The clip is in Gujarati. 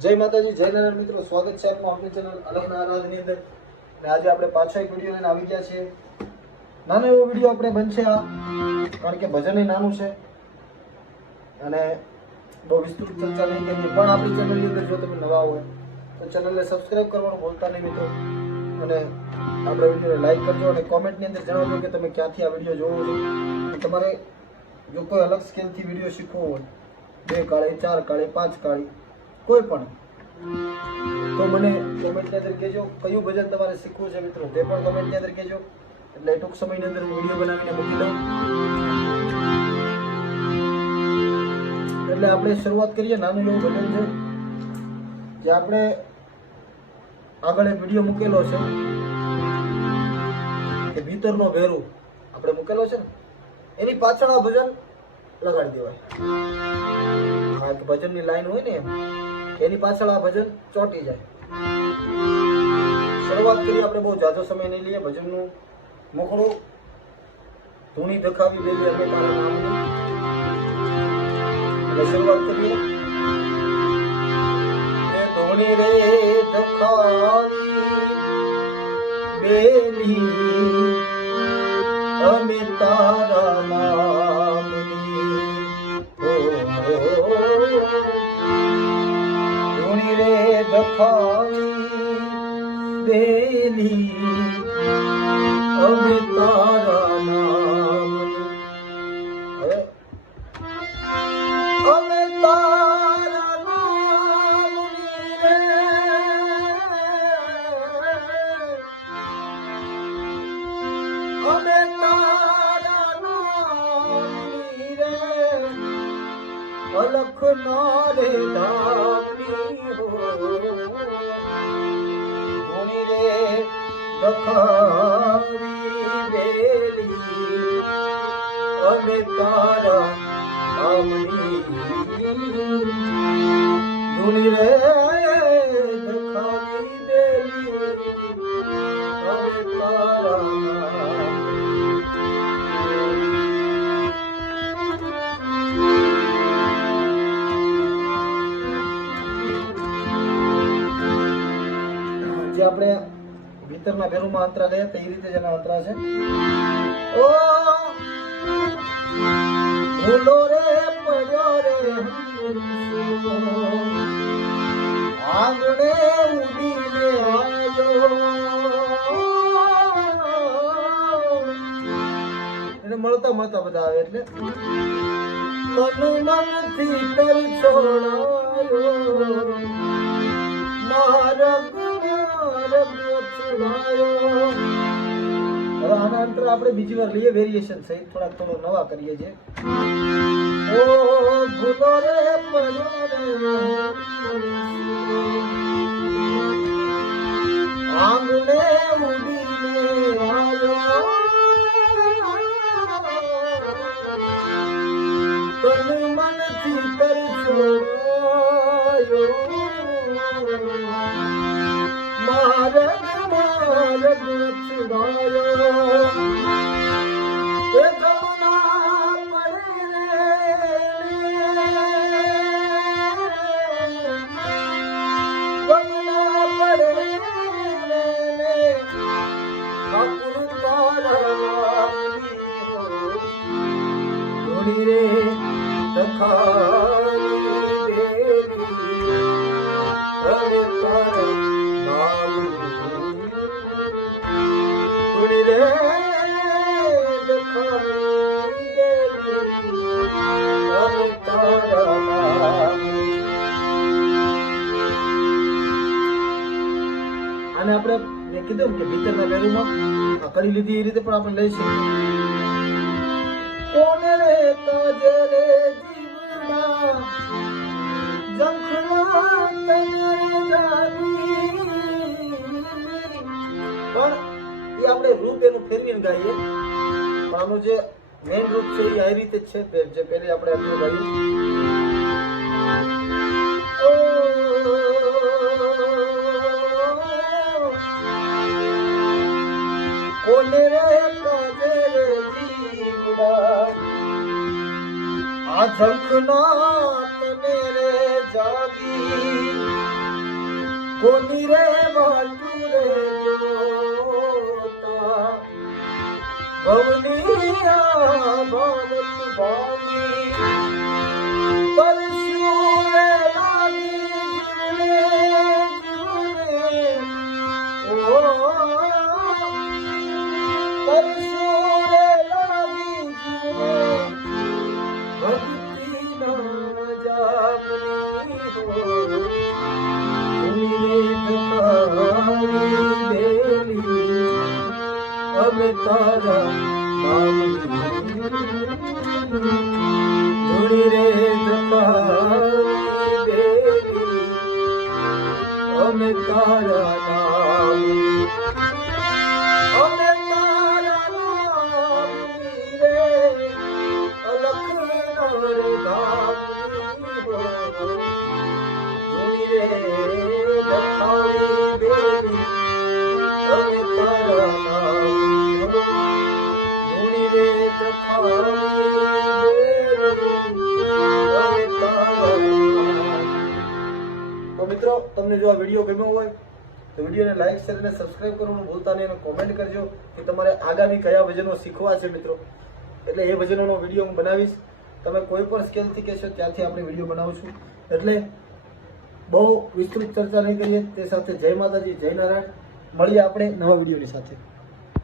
જય માતાજી, જય નારાયણ મિત્રો, સ્વાગત છે આપનું આપણી ચેનલ અલગના આરાધની અંદર. અને આજે આપણે પાછો એક વિડીયો લઈને આવી ગયા છીએ. નાનો એવો વિડીયો આપણે બનશે આ, કારણ કે ભજન નાનું છે અને બહુ વિસ્તૃત ચર્ચા નહીં કરીએ. પણ આપણી ચેનલની અંદર જો તમે નવા હોય તો ચેનલને સબસ્ક્રાઈબ કરવાનું ભૂલતા નહીં મિત્રો. અને આપણે વિડીયોને લાઈક કરજો અને કોમેન્ટની અંદર જણાવજો કે તમે ક્યાંથી આ વિડીયો જોવો છો. તમારે જો કોઈ અલગ સ્કેલથી વિડીયો શીખવો હોય, 2 કાળી, 4 કાળી, 5 કાળી, કોઈ પણ, તો મને કોમેન્ટની અંદર કહેજો કયું ભજન તમારે શીખવું છે મિત્રો, તે પણ કોમેન્ટની અંદર કહેજો. એટલે ટૂંક સમયની અંદર વિડીયો બનાવીને મૂકી દઉં. એટલે આપણે શરૂઆત કરીએ. નાનું એવું ભજન છે જે આપણે આગળ એક વિડીયો મૂકેલો છે કે ભીતરનો ભેરું આપણે મૂકેલો છે ને, એની પાછળ આ ભજન લગાડી દેવાય. આ ભજનની લાઈન હોય ને એની પાછળ આ ભજન ચોંટી જાય. શરૂઆત કરીએ આપણે, બહુ જાજો સમય નહીં લઈએ. ભજનનું મુખડું ધૂણી દખાવી બેલી અમે તારા નામની, એટલે શરૂઆત કરીએ. ધૂણી રે દખાવી બેલી અમે તારા નામની, ધૂણી રે દખાવી બેલી અમે તારા નામની. હવે અમે તારા નામની રે, અમે તારા નામની રે, અલખ ના રે ધામની હો. ધૂણી રે દખાવી બેલી અમે તારા નામની, ધૂણી રે દખાવી બેલી અમે તારા જે આપણે ભીતરના ભેરુમાં અંતરા ગયા તે રીતે જ એના અંતરા છે. ઓ ભૂલો રે પડ્યો રે આંગણે ઉડીને આવ્યો. એને મળતા મળતા બધા આવે એટલે તન મનથી કર છોડાયો, માર્ગ હવે આના અંતર આપણે બીજી વાર લઈએ, વેરિએશન સહિત થોડો નવા કરીએ છીએ. ઓ ભૂલો રે પડ્યો રે આંગણે ઉડીને આવ્યો, તન મનથી કર છોડાયો, માર્ગ છુડાયો. એ જમના પડે ઠાકુર તારા ધૂણી રે દખાવી બેલી અમે તારા નામની, ધૂણી રે દખાવી બેલી અમે તારા નામની. આને આપણે મેં કીધું કે ભીતરના ભેરુમાં કરી લીધી એ રીતે પણ આપણે લઈ શકીએ. કોને રે કાજે રે જીવડા જંખના તને જાગી, પણ એ આપણે રૂપ એનું ફેરવીને ગાઈએ. પણ આનું જે મેઇન રૂપ છે એ આ રીતે જ છે જે પહેલી આપણે આટલું ગાયું. કોને રે કાજે રે જીવડા આ ઝંખના તને રે જાગી, હોની રે માતું રે જોતા ભવનિયા ભવત ભાવી પરસ્યું રે લાગી જીવને ઓ પરસ્યું રે લાગી જીવને ભક્તિ ના જામની હો અમે તારા ધૂળી રે ધકાવી દેવી અમે તારા નામ અમે તારા નામ રે અલખ રે ધામ ધૂળી રે ધકાવી દેવી અમે તારા નામ ધૂળી રે તો મિત્રો તમને જો આ વિડીયો ગમ્યો હોય તો વિડીયોને લાઈક શેર અને સબસ્ક્રાઇબ કરવાનું ભૂલતા નહીં અને કોમેન્ટ કરજો કે તમારે આગામી કયા ભજનો શીખવા છે મિત્રો. એટલે એ ભજનોનો વિડીયો હું બનાવીશ. તમે કોઈ પણ સ્કેલથી કહેશો ત્યાંથી આપણે વિડીયો બનાવીશું. એટલે બહુ વિસ્તૃત ચર્ચા નહીં કરીએ. તે સાથે જય માતાજી, જય નારાયણ. મળીએ આપણે નવા વિડીયોની સાથે.